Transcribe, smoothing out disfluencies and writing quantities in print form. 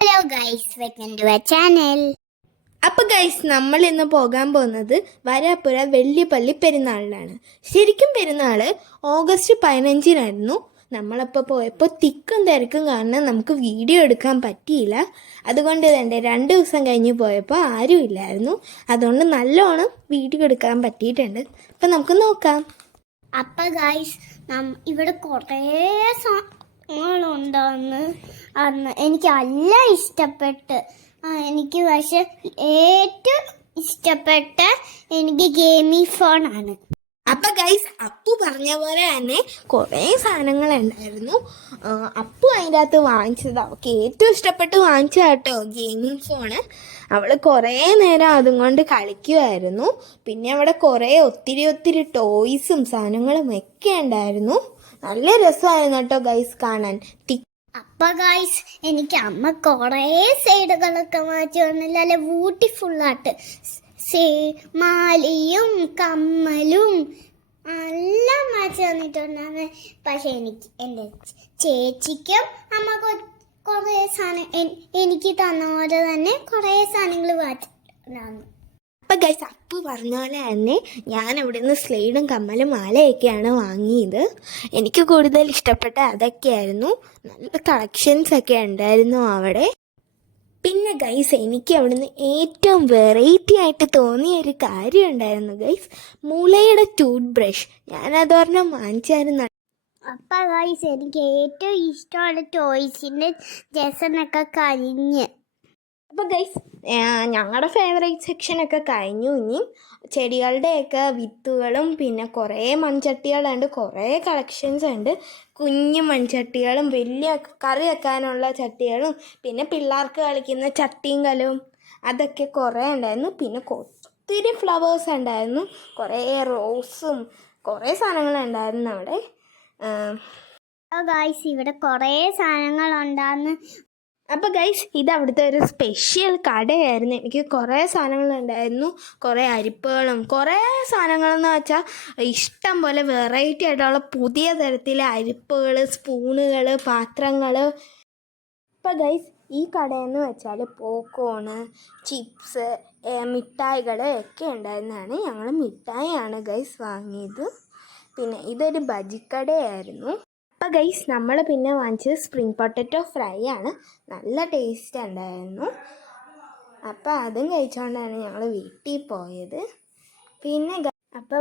Hello guys, welcome to our channel. അപ്പോൾ guys, നമ്മൾ ഇന്ന് പോകാൻ പോകുന്നത് വരാപ്പുഴ വെള്ളിപ്പള്ളി പെരുന്നാളിനാണ്. ശരിക്കും പെരുന്നാൾ ഓഗസ്റ്റ് 15-നായിരുന്നു. നമ്മളപ്പോൾ പോയപ്പോൾ തിക്കും തിരക്കും കാരണം നമുക്ക് വീഡിയോ എടുക്കാൻ പറ്റിയില്ല. അതുകൊണ്ട് തന്നെ 2 ദിവസം കഴിഞ്ഞ് പോയപ്പോൾ ആരും ഇല്ലായിരുന്നു. അതുകൊണ്ട് നല്ലോണം വീഡിയോ എടുക്കാൻ പറ്റിയിട്ടുണ്ട്. അപ്പം നമുക്ക് നോക്കാം. അപ്പം ഗൈസ്, ഇവിടെ കുറേ സാധനങ്ങളുണ്ടെന്ന് അന്ന് എനിക്ക് നല്ല ഇഷ്ടപ്പെട്ട്. എനിക്ക് പക്ഷെ ഏറ്റവും ഇഷ്ടപ്പെട്ട എനിക്ക് ഗെയിമിംഗ് ഫോണാണ്. അപ്പം ഗൈസ്, അപ്പു പറഞ്ഞ പോലെ തന്നെ കുറേ സാധനങ്ങളുണ്ടായിരുന്നു. അപ്പു അതിൻ്റെ അകത്ത് വാങ്ങിച്ചത് അവൾക്ക് ഏറ്റവും ഇഷ്ടപ്പെട്ട് വാങ്ങിച്ച കേട്ടോ ഗെയിമിംഗ് ഫോണ്. അവൾ കുറേ നേരം അതും കൊണ്ട് കളിക്കുമായിരുന്നു. പിന്നെ അവിടെ കുറേ ഒത്തിരി ടോയ്സും സാധനങ്ങളും ഒക്കെ ഉണ്ടായിരുന്നു. നല്ല രസമായിരുന്നു കേട്ടോ ഗൈസ് കാണാൻ. അപ്പൊ ഗൈസ്, എനിക്ക് അമ്മ കുറേ സൈഡുകളൊക്കെ മാറ്റി വന്നില്ല, അല്ലെ ബ്യൂട്ടിഫുള്ളായിട്ട് മാലയും കമ്മലും എല്ലാം മാറ്റി തന്നിട്ടുണ്ടായിരുന്നു. പക്ഷെ എൻ്റെ ചേച്ചിക്കും അമ്മ കുറേ സാധനം എനിക്ക് തന്ന പോലെ തന്നെ കുറേ സാധനങ്ങൾ മാറ്റിട്ടുണ്ടായിരുന്നു. അപ്പം ഗൈസ്, അപ്പു പറഞ്ഞ പോലെ തന്നെ ഞാൻ ഇവിടെ നിന്ന് സ്ലൈഡും കമ്മലും മാലയൊക്കെയാണ് വാങ്ങിയത്. എനിക്ക് കൂടുതൽ ഇഷ്ടപ്പെട്ട അതൊക്കെയായിരുന്നു. നല്ല കളക്ഷൻസ് ഒക്കെ ഉണ്ടായിരുന്നു അവിടെ. പിന്നെ ഗൈസ്, എനിക്ക് അവിടുന്ന് ഏറ്റവും വെറൈറ്റി ആയിട്ട് തോന്നിയ ഒരു കാര്യം ഉണ്ടായിരുന്നു ഗൈസ്, മുളയുടെ ടൂത്ത് ബ്രഷ്. ഞാനതൊരെണ്ണം വാങ്ങിച്ചായിരുന്നു. അപ്പം ഗൈസ്, എനിക്ക് ഏറ്റവും ഇഷ്ടമുള്ള ടോയ്സിൻ്റെ ജസനൊക്കെ കഴിഞ്ഞ്. അപ്പോൾ ഗൈസ്, ഞങ്ങളുടെ ഫേവറേറ്റ് സെക്ഷനൊക്കെ കഴിഞ്ഞു. ഇനി ചെടികളുടെയൊക്കെ വിത്തുകളും പിന്നെ കുറേ മൺചട്ടികളുണ്ട്, കുറേ കളക്ഷൻസ് ഉണ്ട്. കുഞ്ഞു മൺചട്ടികളും വലിയ കറി വെക്കാനുള്ള ചട്ടികളും പിന്നെ പിള്ളേർക്ക് കളിക്കുന്ന ചട്ടിയും കലവും അതൊക്കെ കുറേ ഉണ്ടായിരുന്നു. പിന്നെ ഒത്തിരി ഫ്ലവേഴ്സ് ഉണ്ടായിരുന്നു, കുറേ റോസും കുറേ സാധനങ്ങളുണ്ടായിരുന്നു അവിടെ. ഗൈസ്, ഇവിടെ കുറേ സാധനങ്ങളുണ്ടായിരുന്നു. അപ്പോൾ ഗൈസ്, ഇത് അവിടുത്തെ ഒരു സ്പെഷ്യൽ കടയായിരുന്നു. എനിക്ക് കുറേ സാധനങ്ങളുണ്ടായിരുന്നു, കുറേ അരിപ്പകളും കുറേ സാധനങ്ങളെന്ന് വെച്ചാൽ ഇഷ്ടം പോലെ വെറൈറ്റി ആയിട്ടുള്ള പുതിയ തരത്തിലെ അരിപ്പകൾ, സ്പൂണുകൾ, പാത്രങ്ങൾ. അപ്പോൾ ഗൈസ്, ഈ കടയെന്ന് വെച്ചാൽ പോപ്കോണ്, ചിപ്സ്, മിഠായികൾ ഒക്കെ ഉണ്ടായിരുന്നതാണ്. ഞങ്ങൾ മിഠായിയാണ് ഗൈസ് വാങ്ങിയത്. പിന്നെ ഇതൊരു ബജിക്കടയായിരുന്നു. അപ്പോൾ ഗൈസ്, നമ്മൾ പിന്നെ വാങ്ങിച്ചത് സ്പ്രിംഗ് പൊട്ടറ്റോ ഫ്രൈ ആണ്. നല്ല ടേസ്റ്റ് ഉണ്ടായിരുന്നു. അപ്പോൾ അതും കഴിച്ചുകൊണ്ടാണ് ഞങ്ങൾ വീട്ടിൽ പോയത്. പിന്നെ അപ്പോൾ